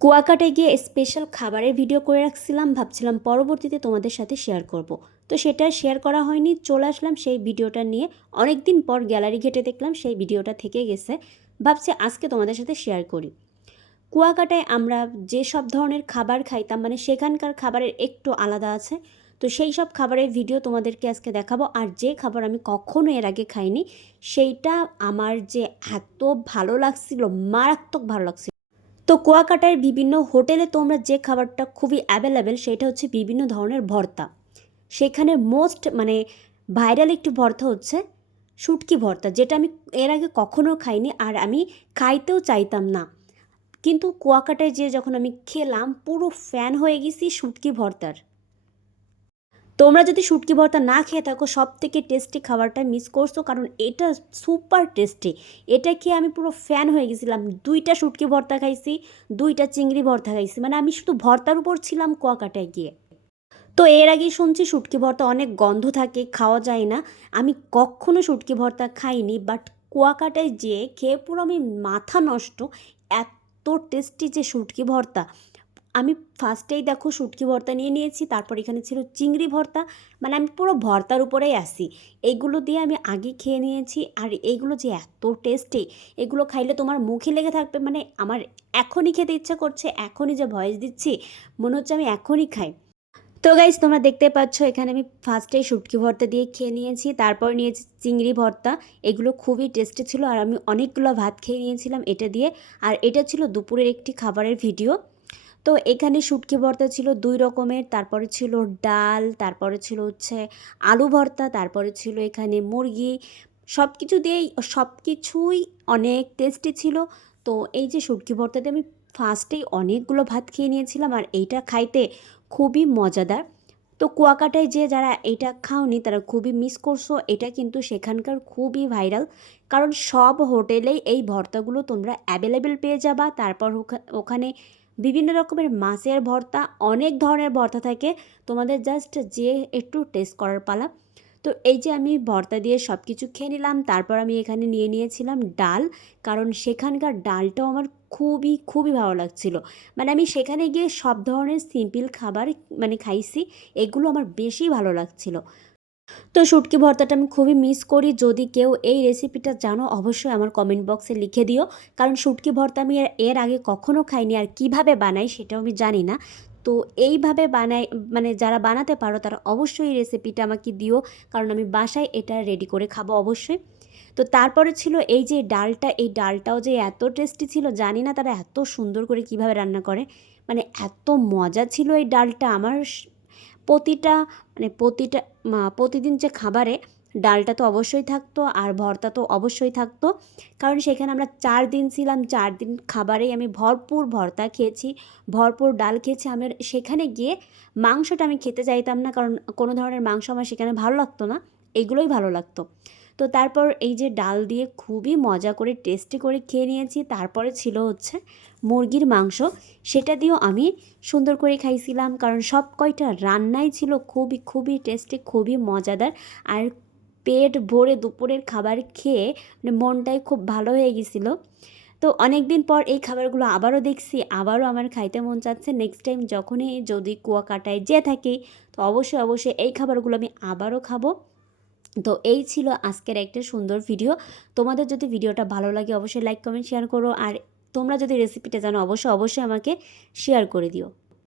কুয়াকাটায় গিয়ে স্পেশাল খাবারের ভিডিও করে রাখছিলাম, ভাবছিলাম পরবর্তীতে তোমাদের সাথে শেয়ার করব। তো সেটা শেয়ার করা হয়নি, চলে আসলাম সেই ভিডিওটা নিয়ে। অনেক দিন পর গ্যালারি ঘেটে দেখলাম সেই ভিডিওটা থেকে গেছে। ভাবছি আজকে তোমাদের সাথে শেয়ার করি। কুয়াকাটায় আমরা যে সব ধরনের খাবার খাইতাম মানে সেখানকার খাবারের একটু আলাদা আছে। তো সেই সব খাবারের ভিডিও তোমাদেরকে আজকে দেখাবো। আর যে খাবার আমি কখনো এর আগে খাইনি, সেইটা আমার যে এত ভালো লাগছিল, মারাত্মক ভালো লাগছিল। তো কুয়াকাটার বিভিন্ন হোটেলে তোমরা যে খাবারটা খুবই অ্যাভেলেবেল সেটা হচ্ছে বিভিন্ন ধরনের ভর্তা। সেখানে মোস্ট মানে ভাইরাল একটি ভর্তা হচ্ছে শুটকি ভর্তা, যেটা আমি এর আগে কখনো খাইনি আর আমি খাইতেও চাইতাম না। কিন্তু কুয়াকাটায় যে যখন আমি খেলাম, পুরো ফ্যান হয়ে গেছি শুটকি ভর্তার। তোমরা যদি শুটকি ভর্তা না খেয়ে থাকো সব থেকে টেস্টি খাবারটা মিস করছ কারণ এটা সুপার টেস্টি এটা খেয়ে আমি পুরো ফ্যান হয়ে গেছিলাম। দুইটা শুটকি ভর্তা খাইছি, দুইটা চিংড়ি ভর্তা খাইছি। মানে আমি শুধু ভর্তার উপর ছিলাম কুয়াকাটায় গিয়ে। তো এর আগেই শুনছি শুটকি ভর্তা অনেক গন্ধ থাকে, খাওয়া যায় না। আমি কখনো শুটকি ভর্তা খাইনি বাট কুয়াকাটায় যেয়ে খেয়ে পুরো আমি মাথা নষ্ট। এত টেস্টি যে শুটকি ভর্তা। আমি ফার্স্টেই দেখো শুটকি ভর্তা নিয়ে নিয়েছি, তারপর এখানে ছিল চিংড়ি ভর্তা মানে আমি পুরো ভর্তার উপরেই আসি এইগুলো দিয়ে আমি আগে খেয়ে নিয়েছি, আর এইগুলো যে এত টেস্টি এগুলো খাইলে তোমার মুখে লেগে থাকবে মানে আমার এখনই খেতে ইচ্ছা করছে, এখনই যে ভয়েস দিচ্ছি, মনে হচ্ছে আমি এখনই খাই। তো গাইজ তোমরা দেখতে পাচ্ছ, এখানে আমি ফার্স্টেই শুটকি ভর্তা দিয়ে খেয়ে নিয়েছি, তারপর নিয়েছি চিংড়ি ভর্তা, এগুলো খুবই টেস্টি ছিল, আর আমি অনেকগুলো ভাত খেয়ে নিয়েছিলাম এটা দিয়ে, আর এটা ছিল দুপুরের একটি খাবারের ভিডিও তো এখানে শুটকি ভর্তা ছিল দুই রকমের, তারপরে ছিল ডাল, তারপরে ছিল হচ্ছে আলু ভর্তা, তারপরে ছিল এখানে মুরগি। সব কিছু দিয়েই সব কিছুই অনেক টেস্টি ছিল। তো এই যে শুটকি ভর্তাতে আমি ফার্স্টেই অনেকগুলো ভাত খেয়ে নিয়েছিলাম আর এইটা খাইতে খুবই মজাদার। তো কুয়াকাটায় যে যারা এটা খাওনি, তারা খুবই মিস করছ। এটা কিন্তু সেখানকার খুবই ভাইরাল কারণ সব হোটেলেই এই ভর্তাগুলো তোমরা অ্যাভেলেবেল পেয়ে যাবা। তারপর ওখানে বিভিন্ন রকমের মাছের ভর্তা, অনেক ধরনের ভর্তা থাকে। তোমাদের জাস্ট যে একটু টেস্ট করার পালা। তো এই যে আমি ভর্তা দিয়ে সব কিছু খেয়ে নিলাম, তারপর আমি এখানে নিয়ে নিয়েছিলাম ডাল। কারণ সেখানকার ডালটাও আমার খুবই খুবই ভালো লাগছিল। মানে আমি সেখানে গিয়ে সব ধরনের সিম্পল খাবার মানে খাইছি, এগুলো আমার বেশি ভালো লাগছিল। তো শুটকি ভর্তাটা আমি খুবই মিস করি। যদি কেউ এই রেসিপিটা জানো, অবশ্যই আমার কমেন্ট বক্সে লিখে দিও। কারণ শুটকি ভর্তা আমি এর আগে কখনও খাইনি আর কীভাবে বানাই সেটাও আমি জানি না। তো এইভাবে বানাই মানে যারা বানাতে পারো তারা অবশ্যই এই রেসিপিটা আমাকে দিও। কারণ আমি বাসায় এটা রেডি করে খাব অবশ্যই। তো তারপরে ছিল এই যে ডালটা, এই ডালটাও যে এত টেস্টি ছিল, জানি না তারা এত সুন্দর করে কীভাবে রান্না করে। মানে এত মজা ছিল এই ডালটা। আমার প্রতিটা মানে প্রতিটা প্রতিদিন যে খাবারে ডালটা তো অবশ্যই থাকতো আর ভর্তা তো অবশ্যই থাকতো। কারণ সেখানে আমরা চার দিন ছিলাম, চার দিন খাবারেই আমি ভরপুর ভর্তা খেয়েছি, ভরপুর ডাল খেয়েছি। আমি সেখানে গিয়ে মাংসটা আমি খেতে চাইতাম না, কারণ কোনো ধরনের মাংস আমার সেখানে ভালো লাগতো না, এগুলোই ভালো লাগতো। তো তারপর এই যে ডাল দিয়ে খুবই মজা করে টেস্টি করে খেয়ে নিয়েছি। তারপরে ছিল হচ্ছে মুরগির মাংস। সেটা দিয়েও আমি সুন্দর করে খাইছিলাম, কারণ সব কয়টা রান্নাই ছিল খুবই খুবই টেস্টি খুবই মজাদার। আর পেট ভরে দুপুরের খাবার খেয়ে মানে মনটাই খুব ভালো হয়ে গেছিল। তো অনেক দিন পর এই খাবারগুলো আবারও দেখছি, আবারও আমার খাইতে মন চাচ্ছে। নেক্সট টাইম যখনই যদি কুয়াকাটায় যে থাকি, তো অবশ্যই অবশ্যই এই খাবারগুলো আমি আবারও খাব। তো এই ছিল আজকের একটা সুন্দর ভিডিও তোমাদের যদি ভিডিওটা ভালো লাগে, অবশ্যই লাইক কমেন্ট শেয়ার করো। আর তোমরা যদি রেসিপিটা জানো, অবশ্যই অবশ্যই আমাকে শেয়ার করে দিও।